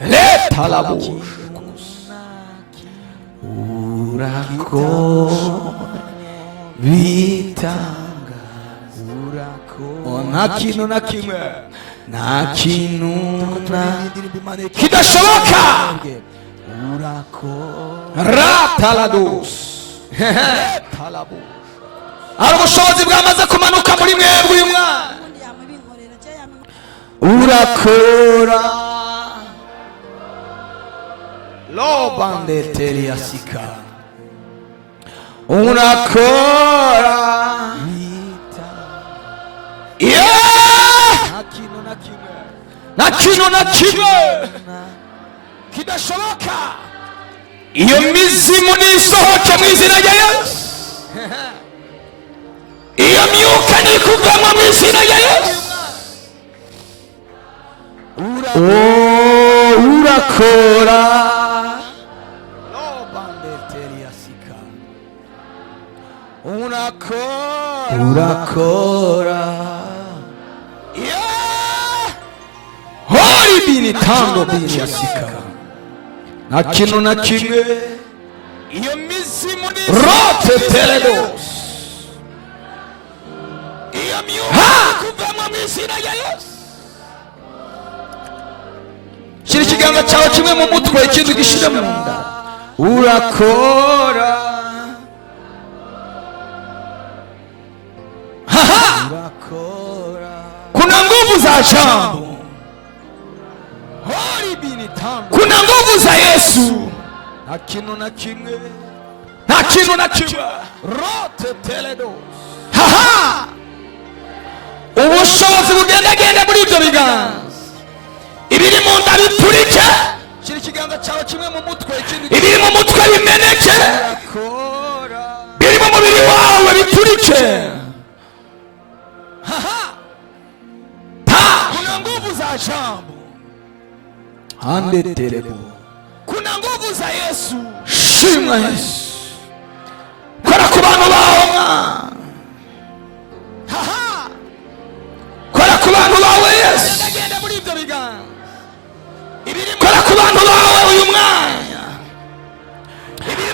leta la urako vitanga nta kintu na kimwe nta kintu kidashoboka ratalados hari ubushobozi bwamaze kumanuka muri mwebwe uyu mwana urakora lobandeteri asika urakora nta kintu na kimwe kidashoboka. Iyo mizimu nisohoke mu izina rya Yesu. Iyo myuka nikuvamo mu izina rya Yesu. Urakora urakora hori bini tango bini asika nta kintu na kimwe. Iyo mizimu rote teledos iyo myuka nikuvamo mu izina rya Yesu. Shira ikiganza cyawe kimwe mu mutwe ikindi gishire mu nda. Urakora kuna nguvu za jambo, kuna nguvu za Yesu. Nta kintu na kimwe, nta kintu na kimwe. Rote teledos ubushobozi bugendagende muri ibyo biganza. Ibiri mu nda biturike. Shira ikiganza cyawe kimwe mu mutwe ikindi ibiri mu mutwe bimeneke. Biri mu mubiri wawe biturike. Kuna nguvu za jambo hande terebo, kuna nguvu za Yesu. Shimwa Yesu, kora ku bantu bawe mwana, kora ku bantu bawe Yesu, kora ku bantu bawe uyu mwanya.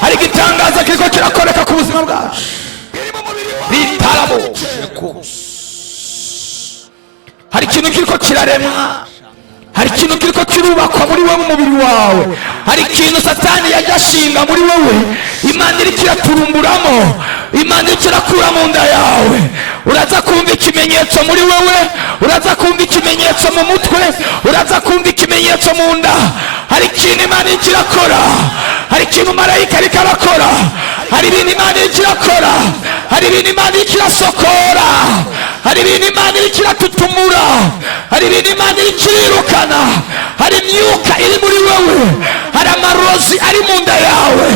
Hari igitangaza kiriko kirakoreka ku buzima bwacu. Bitarabo hari ikintu kiriko kiraremwa, hari ikintu kiriko kirubakwa muri wowe mu mubiri wawe, hari ikintu satani yagashinga muri wowe. Imana iri kiraturumburamo, Imana iri kirakura mu nda yawe. Uraza kumva ikimenyetso muri wowe, uraza kumva ikimenyetso mu mutwe, uraza kumva ikimenyetso mu nda. Hari ikintu Imana iri kirakora, hari ikintu marayika ariko arakora, hari ibintu Imana iri kirakora, hari ibintu Imana iri kirasokora, hari ibintu Imana iri kiratutumura, hari ibintu Imana iri kirirukana, hari imyuka iri muri wowe, hari amarozi ari mu nda yawe.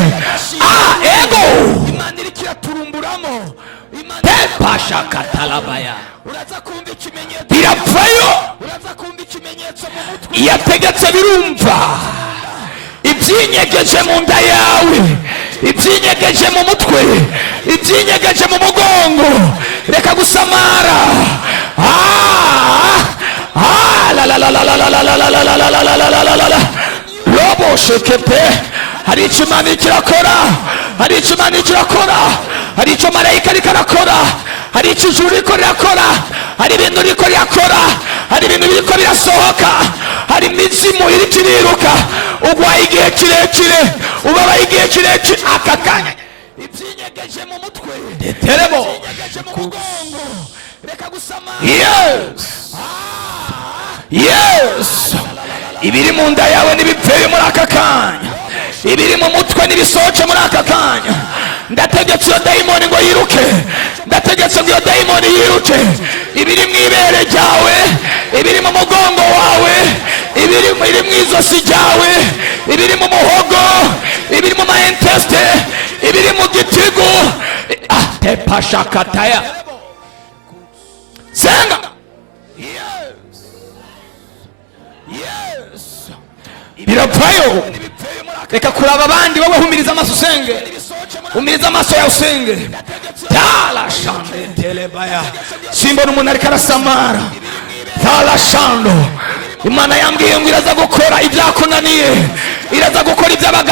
Ego Imana iri kiraturumburamo. Pasha katalabaya uraza kumva ikimenyetso birapfayo, uraza kumva ikimenyetso mu mutwe. Yategetse birumva. Ibyinyegeje mu nda yawe, ibyinyegeje mu mutwe, ibyinyegeje mu mugongo, reka gusamara. La la la la la la la la la la la la la la la la la. Robo shekete. Hari icyo Imana kirakora, hari icyo Imana kirakora, hari icyo marayika ariko arakora, hari icyo ijuru riko rirakora, hari ibintu riko rirakora, hari ibintu biriko birasohoka, hari imizimu iri kiriruka. Ugwaye igihe kirekire, ubabaye igihe kirekire, aka kanya ibyinyegeje mu mutwe terebo reka gusamara. Yes, yes, ibiri mu nda yawe nibipfeye muri aka kanya, ibiri mu mutwe nibisohoke muri aka kanya. Ndategetse iyo dayimoni ngo yiruke, ndategetse ngo iyo dayimoni yiruke. Ibiri mu ibere ryawe, ibiri mu mugongo wawe, ibiri mu izosi ryawe, ibiri mu muhogo, ibiri mu mainteste, ibiri mu gitigu. Tepasha kataya senga. Yes, birapfayo. Reka kuraba abandi wowe humiriza amaso usenge, humiriza amaso yawe usenge. Tala shande telebaya simbona umuntu ariko arasamara. Tala shando Imana yambwiye ngo iraza gukora ibyakuna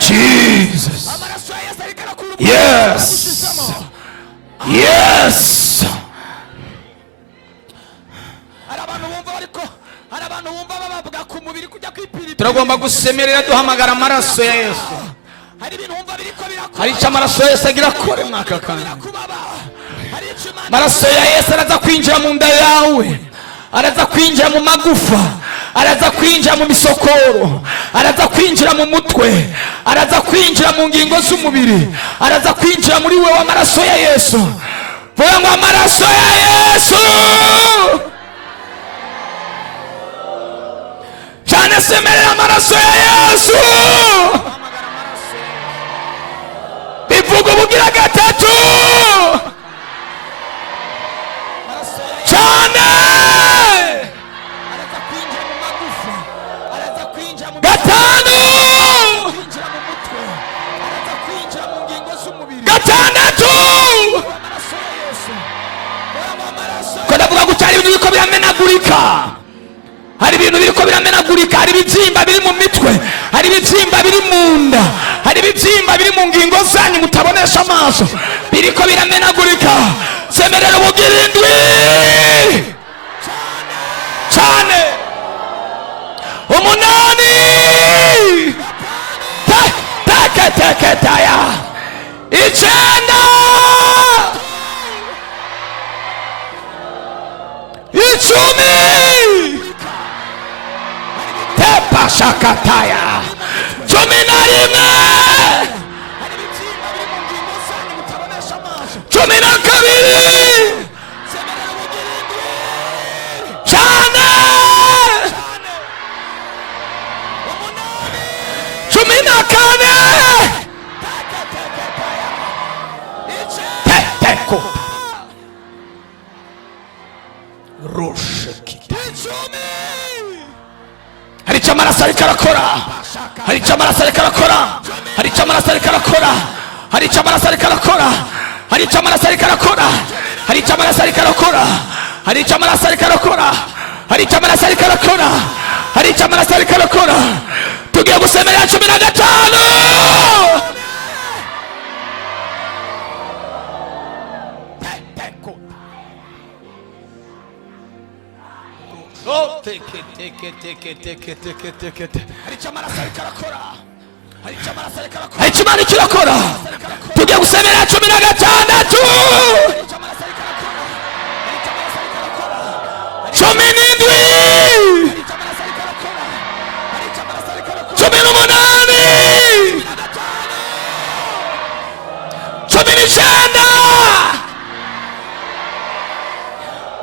Jesus. Yes. Yes. Turagomba gusemerera duhamagara amaraso ya Yesu. Hari icyo amaraso ya Yesu agira kore mwaka kandi. Amaraso ya Yesu araza kwinjira mu nda yawe, araza kwinjira mu magufa, araza kwinjira mu misokoro, araza kwinjira mu mutwe, araza kwinjira mu ngingo z'umubiri, araza kwinjira muri wewe amaraso ya Yesu. Vuga ngo amaraso ya Yesu. Cyane semerera amaraso ya Yesu. Bivuga ubugira gatatu. Cyane. Araza kwinjira mu magufa, araza kwinjira mu gatanu. Kwinjira mu mutwe, araza kwinjira mu ngingo z'umubiri. Gatandatu. Amaraso ya Yesu. Kodavuga gutari ibintu biko biramenagurika. Hari ibintu biriko biramenagurika, hari ibibyimba biri mu mitwe, hari ibibyimba biri mu nda, hari ibibyimba biri mu ngingo zanyu mutabonesha amaso, biriko biramenagurika. Semerera ubugirindwi cyane. Umunani taya icyenda icumi Shakataya cumi na rimwe cumi na kabiri cyane cumi na kane teteko roshekita. Hari icyo amaraso ariko arakora, hari icyo amaraso ariko arakora, hari icyo amaraso ariko arakora, hari icyo amaraso ariko arakora, hari icyo amaraso ariko arakora, hari icyo amaraso ariko arakora, hari icyo amaraso ariko arakora, hari icyo amaraso ariko arakora, hari icyo amaraso ariko arakora. Tugiye gusemerera 15. Hari Imana kirakora. Tugiye gusemerera 16. 17. 18.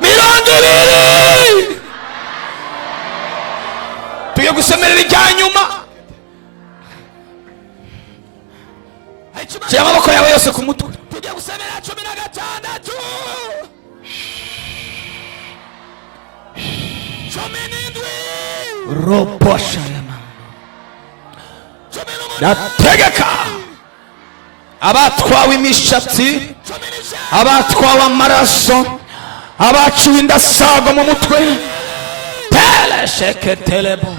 19. 20. Tugiye gusemerera ijya nyuma. Shyira amaboko yawe yose ku mutwe. Tugiye gusemerera 16. 17. Roposha yama. Ndategeka abatwawe imishatsi, abatwawe amaraso, abaciwe indasago mu mutwe, telesheke telebo.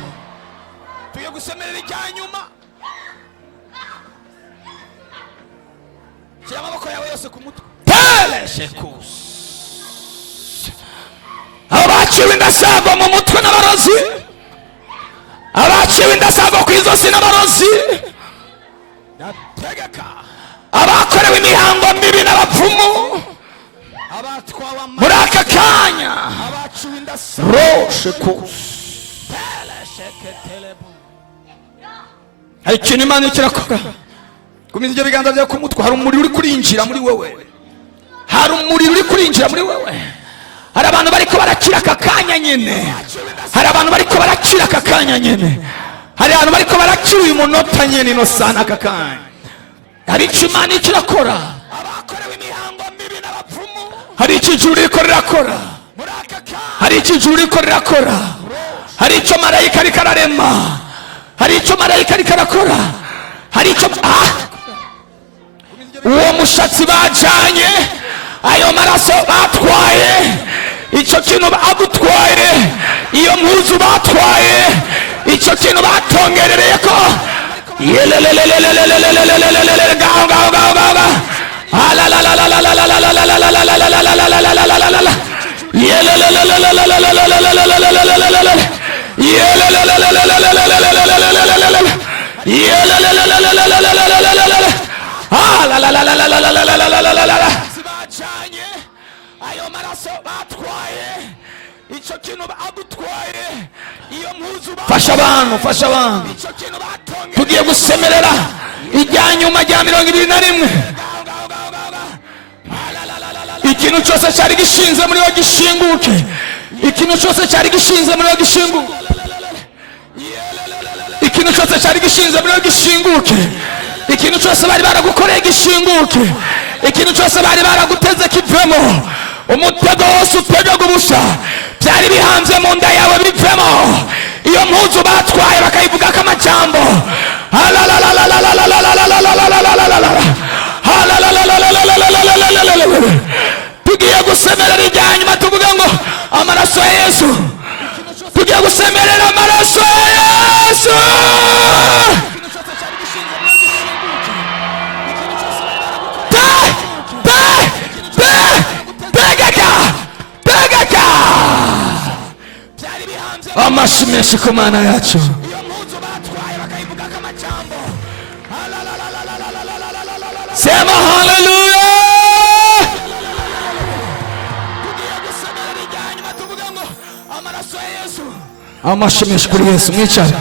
Tugiye gusemerera ijya nyuma. Shyira amaboko yawe yose ku mutwe. Teleshekus. Abaciwe indasago mu mutwe n'abarozi, abaciwe indasago ku izosi n'abarozi, ndategeka abakorewe imihango mibi n'abapfumu muri aka kanya. Hari ikintu Imana kirakora. Gumiza ibyo biganza byawe ku mutwe. Hari umuriro uri kurinjira muri wewe, hari umuriro uri kurinjira muri wewe. Hari abantu bariko barakira aka kanya nyene, hari abantu bariko barakira aka kanya nyene, hari abantu bariko barakira uyu munota nyene ino sana aka kanya. Hari icyo Imana kirakora. Abakorewe imihango mibi n'abapfumu, hari icyo ijuru riko rirakora, hari icyo ijuru riko rirakora, hari icyo marayika ariko ararema, hari icyo marayika ariko arakora, hari icyo uwo mushatsi bajanye, ayo maraso batwaye, icyo kintu bagutwaye, iyo mpuzu mpuzu batwaye, icyo kintu batongerereye ko ayo maraso batwaye, icyo kintu bagutwaye, iyo mpuzu fasha abantu, fasha abantu, tugiye gusemerera ijya nyuma rya 21. Ikintu cyose cyari gishinze muri wo gishinguke, ikintu cyose cyari gishinze muri wo gishinguke, ikintu cyose cyari gishinze muri wo gishinguke, ikintu cyose bari baragukoreye gishinguke, ikintu cyose bari baraguteze kivemo, umutego wose utega gubusa byari bihanze mu nda yawe bivemo, iyo mpuzu batwaye bakayivuga kamajambo, tugiye gusemerera ijya nyuma tuvuga ngo amaraso ya Yesu, tugiye gusemerera amaraso ya Yesu. Amashi menshi ku Mana yacu. Sema haleluya. Amashi menshi kuri Yesu, mwicare.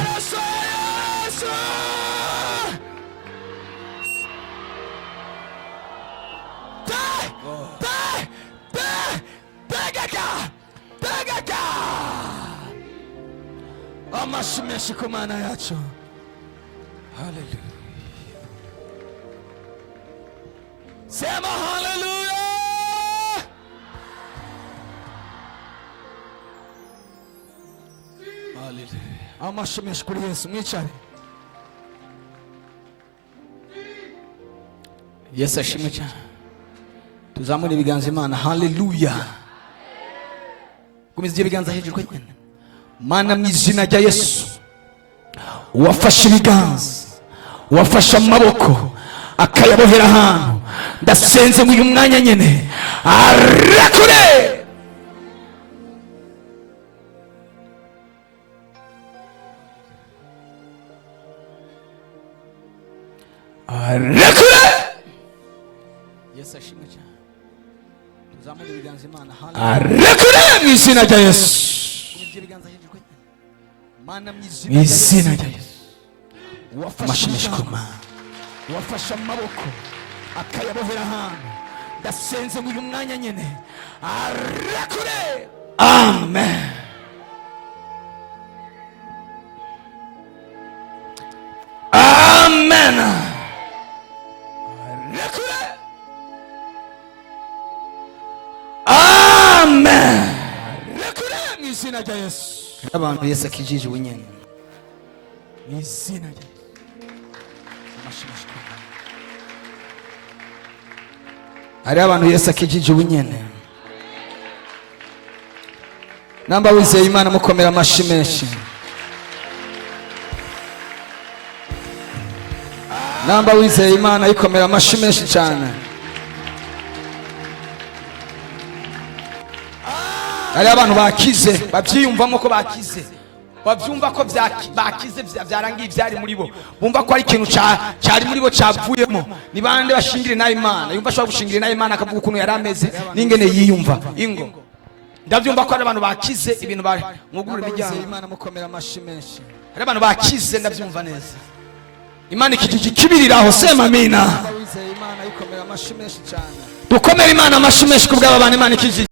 Amashi menshi ku Mana yacu. Haleluya. Sema haleluya. Haleluya. Amashi menshi kuri Yesu, mwicare. Yesu ashimwe cyane. Tuzamure ibiganza Imana. Haleluya. Gumiza ibiganza hejuru kwa Imana. Mana mu izina rya Yesu, wafashe ibiganza, wafashe amaboko akayabohera ahantu, ndasenze mu uyu mwanya nyene arakure. Arakure. Yesu ashimwe cyane. Tuzamure ibiganza Imana. Arakure mu izina rya Yesu. Izina rya Yesu, wafashe wafashe amaboko akayabohera ahantu, ndasenze mu uyu mwanya nyene arakure. Amen. Amen. Arakure. Amen. Arakure mu izina rya Yesu. Abantu Yesu akijije ubunyene mu izina rya Yesu. Hari abantu Yesu akijije ubunyene. Namba wizeye Imana mukomera amashi menshi. Namba wizeye Imana ikomera amashi menshi cyane. Hari abantu bakize, babyiyumvamo ko bakize, babyumva ko bakize byarangiye ibyari muri bo, bumva ko ari ikintu cyari muri bo cyavuyemo. Ni bande bashingire na Imana, yumva ashobora gushingire na Imana akavuga ukuntu yari ameze n'ingene yiyumva ingo. Ndabyumva ko ari abantu bakize ibintu bari mugurura imiryango. Imana mukomera amashi menshi. Hari abantu bakize, ndabyumva neza. Imana ikijiji kibiriraho, sema amina. Dukomere Imana amashi menshi kubw'aba bantu Imana ikijiji